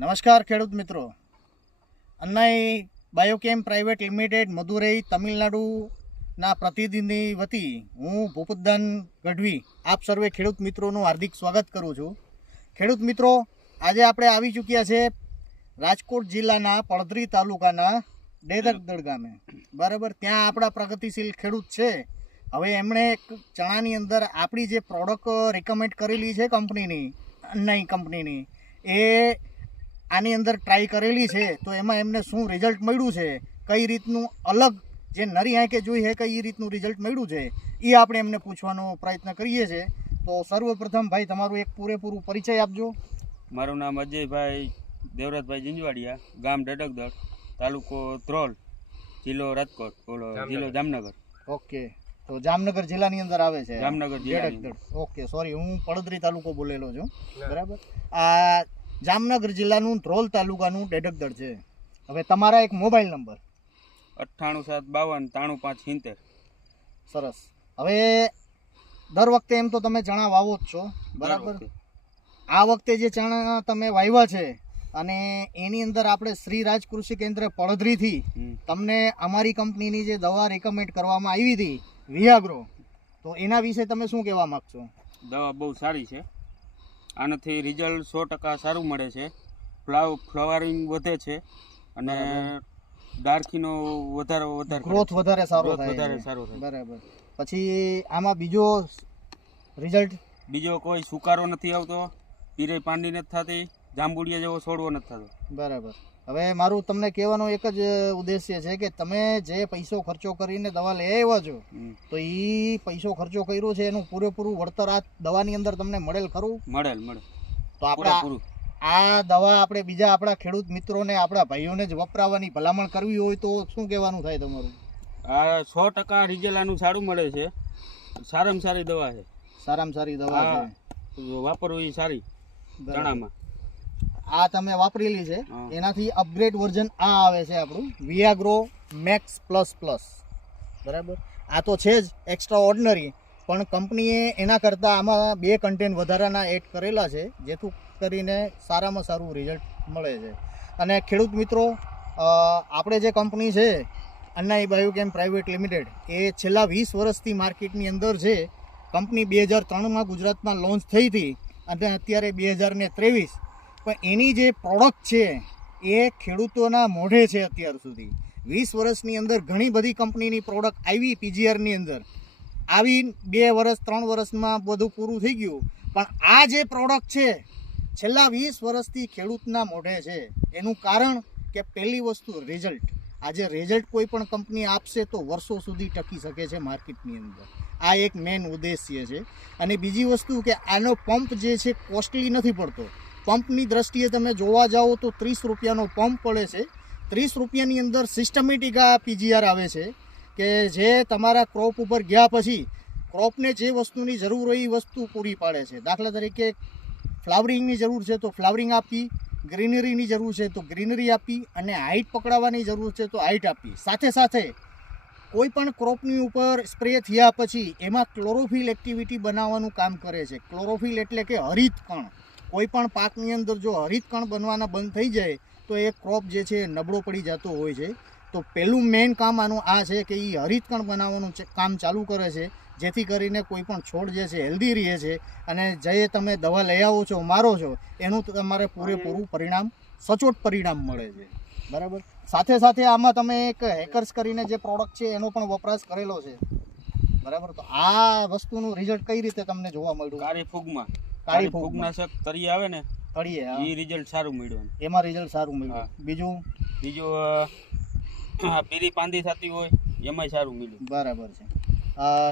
નમસ્કાર ખેડૂત મિત્રો, અન્નાઈ બાયોકેમ પ્રાઇવેટ લિમિટેડ મદુરઈ તમિલનાડુના પ્રતિનિધિ વતી હું ભૂપતદાન ગઢવી આપ સર્વે ખેડૂત મિત્રોનું હાર્દિક સ્વાગત કરું છું. ખેડૂત મિત્રો, આજે આપણે આવી ચૂક્યા છે રાજકોટ જિલ્લાના પડધરી તાલુકાના ડેદકદળ ગામે. બરાબર, ત્યાં આપણા પ્રગતિશીલ ખેડૂત છે. હવે એમણે એક ચણાની અંદર આપણી જે પ્રોડક્ટ રિકમેન્ડ કરેલી છે કંપનીની, અન્નાઈ કંપનીની, એ આની અંદર ટ્રાય કરેલી છે. તો એમાં એમને શું રિઝલ્ટ મળ્યું છે, કઈ રીતનું અલગ જે નરી આંખે જોઈ છે કઈ રીતનું રિઝલ્ટ મળ્યું છે, એ આપણે એમને પૂછવાનો પ્રયત્ન કરીએ છીએ. તો સર્વપ્રથમ ભાઈ તમારું એક પૂરેપૂરું પરિચય આપજો. મારું નામ અજયભાઈ દેવરાજભાઈ જીંજવાડિયા, ગામ ડેડકદળ, તાલુકો ધ્રોલ, જિલ્લો રાજકોટ, જિલ્લો જામનગર. ઓકે, તો જામનગર જિલ્લાની અંદર આવે છે જામનગર ડેડકદળ. ઓકે, સોરી, હું પડધરી તાલુકો બોલેલો છું. બરાબર, આ જામનગર જિલ્લાનું ધ્રોલ તાલુકાનું ડેડકદળ છે. હવે તમારા એક મોબાઈલ નંબર 9875539570. સરસ. હવે દર વખતે એમ તો તમે ચણા વાવો જ છો, બરાબર. આ વખતે જે ચણા તમે વાવ્યા છે અને એની અંદર આપણે શ્રી રાજ કૃષિ કેન્દ્ર પડધરીથી તમને અમારી કંપનીની જે દવા રિકમેન્ડ કરવામાં આવી હતી વિયાગ્રો, તો એના વિશે તમે શું કહેવા માંગશો? દવા બહુ સારી છે. આનાથી રિઝલ્ટ 100% સારું મળે છે. ફ્લાવરિંગ વધે છે અને ડાર્કીનો વધારે ગ્રોથ વધારે સારો થાય. બરાબર. પછી આમાં બીજો રિઝલ્ટ? બીજો કોઈ સુકારો નથી આવતો, પીરે પાંડી નથી થતી, જાંબુડિયા જેવો છોડવો નથી થતો. બરાબર. હવે મારું તમને કહેવાનો એક જ ઉદ્દેશ્ય છે કે તમે જે પૈસો ખર્ચો કરીને દવા લઈ આવ્યા છો, તો એ પૈસો ખર્ચો કર્યો છે એનું પૂરેપૂરું વળતર આ દવાની અંદર તમને મળેલ ખરું? મળે. તો આપણે આ દવા આપણે બીજા આપણા ખેડૂત મિત્રોને, આપણા ભાઈઓને જ વપરાવવાની ભલામણ કરવી હોય તો શું કહેવાનું થાય તમારું? આ 100% રિઝલ્ટ આનું સારું મળે છે. સારામાં સારી દવા છે. સારામાં સારી દવા છે, વાપરવી સારી. ચણામાં આ તમે વાપરેલી છે, એનાથી અપગ્રેડ વર્ઝન આ આવે છે આપણું વિયાગ્રો મેક્સ પ્લસ પ્લસ. બરાબર, આ તો છે જ એક્સ્ટ્રા ઓર્ડિનરી, પણ કંપનીએ એના કરતાં આમાં 2 કન્ટેન્ટ વધારાના એડ કરેલા છે, જેથી કરીને સારામાં સારું રિઝલ્ટ મળે છે. અને ખેડૂત મિત્રો, આપણે જે કંપની છે અન્નાઈ બાયોકેમ પ્રાઇવેટ લિમિટેડ, એ છેલ્લા 20 વર્ષથી માર્કેટની અંદર છે. કંપની 2003માં ગુજરાતમાં લોન્ચ થઈ હતી અને અત્યારે 2023, પણ એની જે પ્રોડક્ટ છે એ ખેડૂતોના મોઢે છે. અત્યાર સુધી 20 વર્ષની અંદર ઘણી બધી કંપનીની પ્રોડક્ટ આવી, પીજીઆરની અંદર આવી 2 વર્ષ 3 વર્ષમાં બધું પૂરું થઈ ગયું. પણ આ જે પ્રોડક્ટ છે છેલ્લા 20 વર્ષથી ખેડૂતના મોઢે છે. એનું કારણ કે પહેલી વસ્તુ રિઝલ્ટ. આજે રિઝલ્ટ કોઈ પણ કંપની આપશે તો વર્ષો સુધી ટકી શકે છે માર્કેટની અંદર. આ એક મેઇન ઉદ્દેશ્ય છે. અને બીજી વસ્તુ કે આનો પંપ જે છે કોસ્ટલી નથી પડતો. પંપની દ્રષ્ટિએ તમે જોવા જાઓ તો 30 રૂપિયાનો પંપ પડે છે. 30 રૂપિયાની અંદર સિસ્ટમેટિક આ પીજીઆર આવે છે કે જે તમારા ક્રોપ ઉપર ગયા પછી ક્રોપને જે વસ્તુની જરૂર હોય એ વસ્તુ પૂરી પાડે છે. દાખલા તરીકે ફ્લાવરિંગની જરૂર છે તો ફ્લાવરિંગ આપી, ગ્રીનરીની જરૂર છે તો ગ્રીનરી આપી, અને હાઇટ પકડાવવાની જરૂર છે તો હાઇટ આપી. સાથે સાથે કોઈ પણ ક્રોપની ઉપર સ્પ્રે થયા પછી એમાં ક્લોરોફિલ એક્ટિવિટી બનાવવાનું કામ કરે છે. ક્લોરોફિલ એટલે કે હરિતકણ. કોઈ પણ પાકની અંદર જો હરિતકણ બનવાના બંધ થઈ જાય તો એ ક્રોપ જે છે નબળો પડી જતો હોય છે. તો પહેલું મેઇન કામ આનું આ છે કે એ હરિતકણ બનાવવાનું કામ ચાલુ કરે છે, જેથી કરીને કોઈ પણ છોડ જે છે હેલ્ધી રહે છે. અને જે તમે દવા લઈ આવો છો, મારો છો, એનું તમારે પૂરેપૂરું પરિણામ, સચોટ પરિણામ મળે છે. બરાબર. સાથે સાથે આમાં તમે એક હેકર્સ કરીને જે પ્રોડક્ટ છે એનો પણ વપરાશ કરેલો છે. બરાબર. તો આ વસ્તુનું રિઝલ્ટ કઈ રીતે તમને જોવા મળ્યું? કાળી ફૂગનાશક તળિયે આવે ને, તળિયે એ રિઝલ્ટ સારું મળ્યું. એમાં રિઝલ્ટ સારું મળ્યું. બીજું પીરી પાંદી થતી હોય એમાંય સારું મળ્યું. બરાબર છે.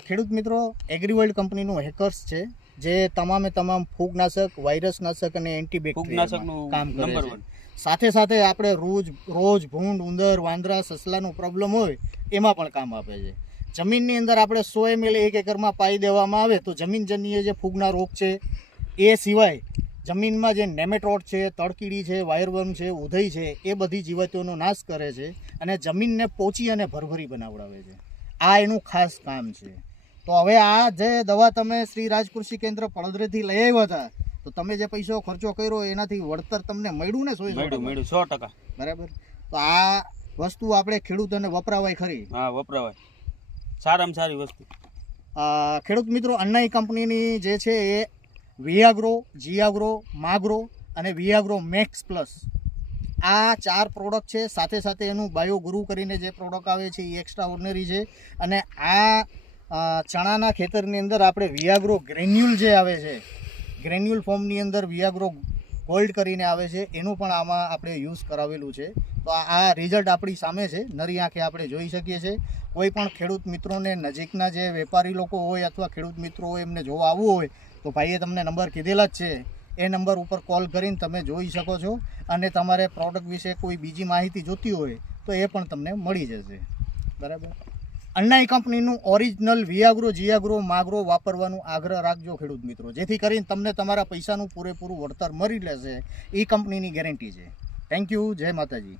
ખેડૂત મિત્રો, એગ્રીવર્લ્ડ કંપનીનું હેકર્સ છે જે તમામ ફૂગનાશક, વાયરસનાશક અને એન્ટીબેક્ટેરિયાનું કામ કરે છે. સાથે સાથે આપણે રોજ ભૂંડ, ઉંદર, વાંદરા, સસલાનો પ્રોબ્લેમ હોય એમાં પણ કામ આપે છે. જમીનની અંદર આપણે 100 ml 1 એકરમાં પાઈ દેવામાં આવે તો જમીનજન્ય જે ફૂગના રોગ છે એ સિવાય જમીનમાં જે નેમેટોડ છે, તળકીડી છે, વાયરવર્મ છે, ઉધઈ છે, એ બધી જીવાતોનો નાશ કરે છે અને જમીનને પોચી અને ભરભરી બનાવડાવે છે. આ એનું ખાસ કામ છે. તો હવે આ જે દવા તમે શ્રી રાજ કૃષિ કેન્દ્ર પડધરીથી લઈ આવ્યા હતા, તો તમે જે પૈસો ખર્ચો કર્યો એનાથી વળતર તમને મળ્યું ને 100%? મળ્યું 100%. બરાબર. તો આ વસ્તુ આપણે ખેડૂતોને વપરાવાય ખરી. હા, વપરાવાય. સારામાં સારી વસ્તુ. ખેડૂત મિત્રો, અન્નાઈ કંપનીની જે છે એ વિયાગ્રો, જીઆગ્રો, માગ્રો અને વિયાગ્રો મેક્સ પ્લસ આ 4 પ્રોડક્ટ છે. સાથે સાથે એનું બાયોગુરુ કરીને જે પ્રોડક્ટ આવે છે એ એક્સ્ટ્રા ઓર્ડિનરી છે. અને આ ચણાના ખેતરની અંદર આપણે વિયાગ્રો ગ્રેન્યુલ જે આવે છે, ગ્રેન્યુલ ફોર્મની અંદર વિયાગ્રો ગોલ્ડ કરીને આવે છે, એનું પણ આમાં આપણે યુઝ કરાવેલું છે. તો આ રિઝલ્ટ આપણી સામે છે, નરી આંખે આપણે જોઈ શકીએ છીએ. કોઈ પણ ખેડૂત મિત્રોને નજીકના જે વેપારી લોકો હોય અથવા ખેડૂત મિત્રો હોય એમને જોવા આવવું હોય તો ભાઈએ તમને નંબર કીધેલા જ છે, એ નંબર ઉપર કોલ કરીને તમે જોઈ શકો છો. અને તમારે પ્રોડક્ટ વિશે કોઈ બીજી માહિતી જોતી હોય તો એ પણ તમને મળી જશે. બરાબર. અન્નાઈ કંપનીનું ઓરિજિનલ વિયાગ્રો, જીઆગ્રો, માગ્રો વાપરવાનું આગ્રહ રાખજો ખેડૂત મિત્રો, જેથી કરીને તમને તમારા પૈસાનું પૂરેપૂરું વળતર મળી રહેશે. એ કંપનીની ગેરંટી છે. Thank you. જય માતાજી.